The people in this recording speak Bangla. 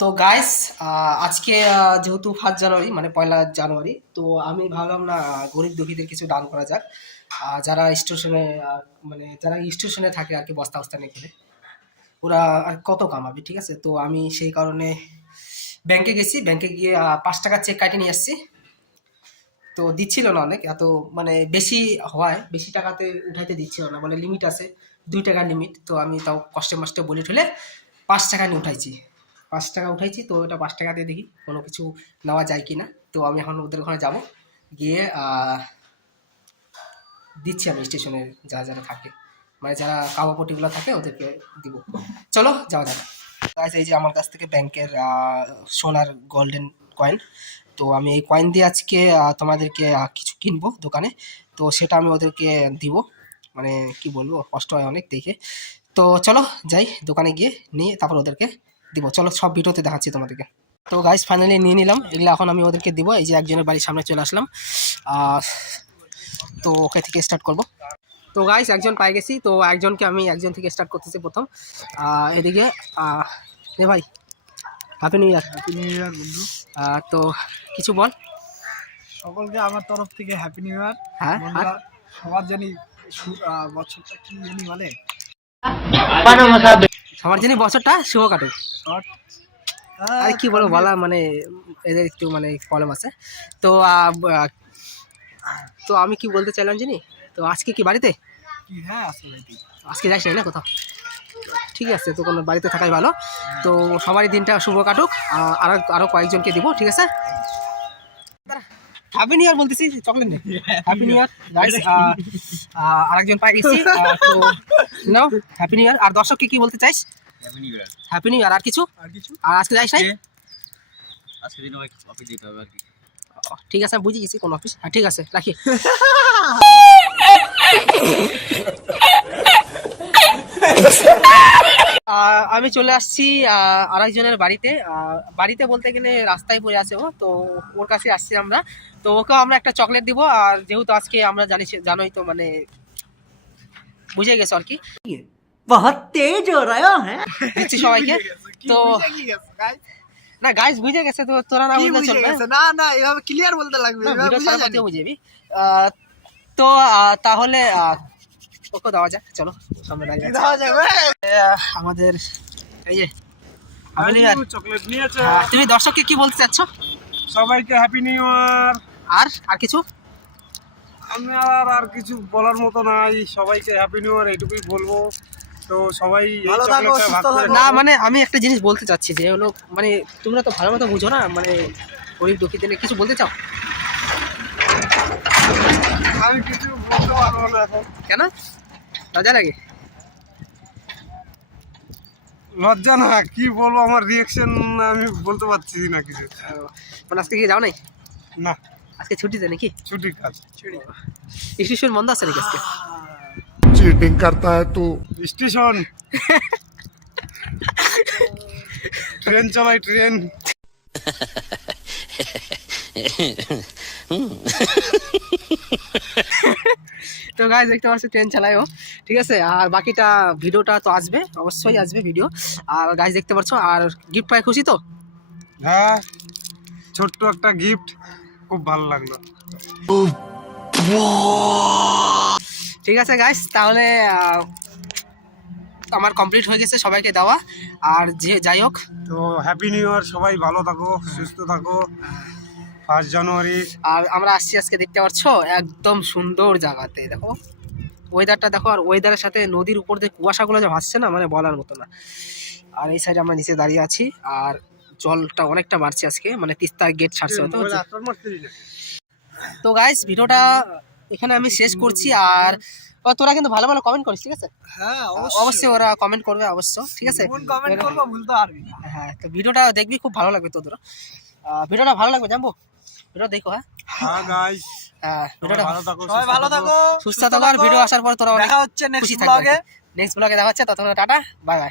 তো গাইস আজকে যেহেতু ফার্স্ট জানুয়ারি মানে পয়লা জানুয়ারি তো আমি ভাবলাম না গরিব দুঃখীদের কিছু দান করা যাক। যারা স্টেশনে মানে যারা স্টেশনে থাকে আর কি বস্তা বস্তা নিয়ে খেলে, ওরা আর কত কামাবে, ঠিক আছে? তো আমি সেই কারণে ব্যাংকে গেছি। ব্যাংকে গিয়ে পাঁচ টাকার চেক কাটে নিয়ে আসছি। তো দিচ্ছিল না অনেক, এত মানে বেশি হওয়ায় বেশি টাকাতে উঠাইতে দিচ্ছিল না, বলে লিমিট আছে, দুই টাকার লিমিট তো আমি তাও কষ্টে মষ্টে বলে ঠেলে পাঁচ টাকা নিয়ে উঠাইছি। পাঁচ টাকা উঠাইছি তো ওটা পাঁচ টাকা দিয়ে দেখি কোনো কিছু নেওয়া যায় কি না তো আমি এখন ওদের ওখানে যাব গিয়ে দিচ্ছি আমি স্টেশনের যারা যারা থাকে। মানে যারা কাবাপটিগুলো থাকে ওদেরকে দিব। চলো যাওয়া যাক। Guys, এই যে আমার কাছ থেকে ব্যাংকের সোনার গোল্ডেন কয়েন তো আমি এই কয়েন দিয়ে আজকে তোমাদেরকে কিছু কিনবো দোকানে। তো সেটা আমি ওদেরকে দিব। মানে কি বলব কষ্ট হয় অনেক দেখে। তো চলো যাই দোকানে গিয়ে নিয়ে তারপর ওদেরকে দিব। চলো সব ভিডিওতে দেখাচ্ছি তোমাদেরকে। তো গাইস ফাইনালি নিয়ে নিলাম। এগুলো এখন আমি ওদেরকে দিব। এই যে একজনের বাড়ির সামনে চলে আসলাম। তো ওকে থেকে স্টার্ট করব। তো গাইস একজন পাই গেছি। তো একজনকে আমি একজন থেকে স্টার্ট করতেছি প্রথম। এদিকে রে ভাই happy new year happy new year বন্ধু। তো কিছু বল। সকলকে আমার তরফ থেকে হ্যাপি নিউ ইয়ার হ্যাঁ সবার জানি বছরটা কি জানি বলে? সবার জন্য বছরটা শুভ কাটুক। শর্ট আরে কি বলব বলা মানে এদের একটু মানে প্রবলেম আছে। তো তো আমি কি বলতে চাইলাম জানি? তো আজকে কি বাড়িতে? হ্যাঁ আজকে নাই না কোথাও? ঠিক আছে তো কোনো বাড়িতে থাকাই ভালো। তো সবারই দিনটা শুভ কাটুক। আহ, আরও আরও কয়েকজনকে দিব ঠিক আছে? হ্যাপি নিউ ইয়ার বলতেছি চকলেট নেই। হ্যাপি নিউ ইয়ার গাইস আরেকজন পাই গেছি তো নাও হ্যাপি নিউ ইয়ার আর দর্শককে কি বলতে চাইস? হ্যাপি নিউ ইয়ার আর কিছু? আর কিছু? আর আজকে যাইস নাই? আজকে দিন ওই অফিস যেতে হবে আর কি। ও, ঠিক আছে আমি বুঝে গেছি কোন অফিস হ্যাঁ ঠিক আছে রাখি। আমি চলে আসছি আরেকজনের বাড়িতে। বাড়িতে বলতে গেলে রাস্তায় পড়ে আছে ও তো ওর কাছে আসছি আমরা। তো ওকেও আমরা একটা চকলেট দিব আর যেহেতু আজকে আমরা জানি জানোই তো মানে বুঝে গেছো আর কি। বহুত তেজ হো হ্যাঁ দিচ্ছি সবাইকে তো না গাইস বুঝে গেছে তো তোরা না চলবে না না এভাবে ক্লিয়ার বলতে লাগবে এভাবে বুঝা যায় তো তাহলে ওকে দেওয়া যাক চলো সামনে দেওয়া যাবে আমাদের এই যে আমি চকলেট নিয়েছে তুমি দর্শককে কি বলতে চাচ্ছ সবাইকে হ্যাপি নিউ ইয়ার আর আর কিছু আমি আর আর কিছু বলার মতো নাই। সবাইকে হ্যাপি নিউ ইয়ার এইটুকুই বলব। তো সবাই। না মানে আমি একটা জিনিস বলতে চাচ্ছি যে হলো মানে তোমরা তো ভালো মতো বুঝো না মানে গরিব দুঃখীদের কিছু বলতে চাও? আমি কিছু বলতে পারব না এখন। কেন? লজ্জা লাগে? লজ্জা না কি বলব আমার রিয়েকশন আমি বলতে পারছি না কিছু। মানে আজকে কি যাও নাই? না। আজকে ছুটিতে নাকি? ছুটির কাজ। স্টেশন বন্ধ আছে নাকি আজকে? चीटिंग करता है तू স্টেশন ট্রেন চালাই ট্রেন তো গাইজ দেখতে পাচ্ছি ট্রেন চালায়ও ঠিক আছে আর বাকিটা ভিডিওটা তো আসবে অবশ্যই আসবে ভিডিও আর গাইজ দেখতে পাচ্ছ আর গিফট পাই খুশি তো হ্যাঁ ছোট্ট একটা গিফট খুব ভালো লাগলো ঠিক আছে গাইস তাহলে আমার কমপ্লিট হয়ে গেছে সবাইকে দেওয়া। আর যে যাই হোক। তো হ্যাপি নিউ ইয়ার সবাই ভালো থাকো সুস্থ থাকো। ফার্স্ট জানুয়ারি আর আমরা আসছি আজকে দেখতে পাচ্ছ? একদম সুন্দর জায়গাতে দেখো। ওয়েদারটা দেখো আর ওয়েদারের সাথে নদীর উপর দিয়ে কুয়াশাগুলো যে ভাসছে না মানে বলার মতো না। আর এই সাইডে আমরা নিচে দাঁড়িয়ে আছি আর জলটা অনেকটা বাড়ছে আজকে মানে তিস্তার গেট ছাড়ছে হয়তো তো গাইস ভিডিওটা এখানে আমি শেষ করছি আর তোরা কিন্তু ভালো ভালো কমেন্ট করিস ঠিক আছে? হ্যাঁ অবশ্যই। ওরা কমেন্ট করবে অবশ্য ঠিক আছে? কমেন্ট করব ভুলতে পারবি হ্যাঁ তো ভিডিওটা দেখবি খুব ভালো লাগবে তোদের ভিডিওটা ভালো লাগবে জানব? ভিডিও দেখো হ্যাঁ? হ্যাঁ গাইস হ্যাঁ ভিডিওটা ভালো থাকো সবাই ভালো থাকো। সুস্থ থাকো আর ভিডিও আসার পর তোরা অনেক হচ্ছে খুশি নেক্সট থাকবে। ব্লগে নেক্সট ব্লগে দেখা হচ্ছে ততক্ষণ টাটা বাই বাই